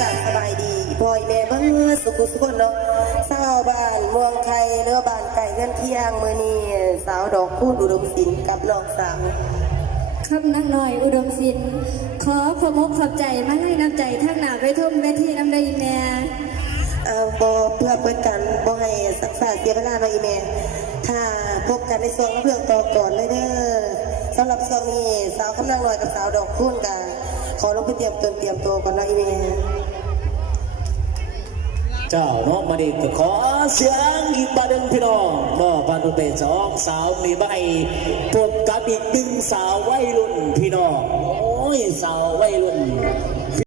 การสบายดีพ่อยแม่เบิ่งสุขสุขเนาะสาวบ้านเมืองไทยเรือบ้านไก่เงินเที่ยงมื้อนี้สาวดอกคูณอุดมศิลป์กับน้องสาวครับนักหน่อยอุดมศิลป์ขอขอบขอบใจมาให้น้ำใจทั้งหนาไปทุ่มเวทีน้ำได้แม่บ่เพื่อเปิดกันบ่ให้สักษาเสียเวลาเนาะอีแม่ถ้าพบกันในช่วงเรื่องต่อก่อนเลยเด้อสำหรับช่วงนี้สาวกำลังลอยกับสาวดอกคูณกันขอลงไปเตรียมตัวก่อนเนาะอีแม่เจ้าน้องมาดีก็ขอเสียงอีกบาดึงพี่น้องมอบานเตสองสาวมีใบพบกับอีกหนึ่งสาววัยรุ่นพี่น้องโอ้ยสาววัยรุ่น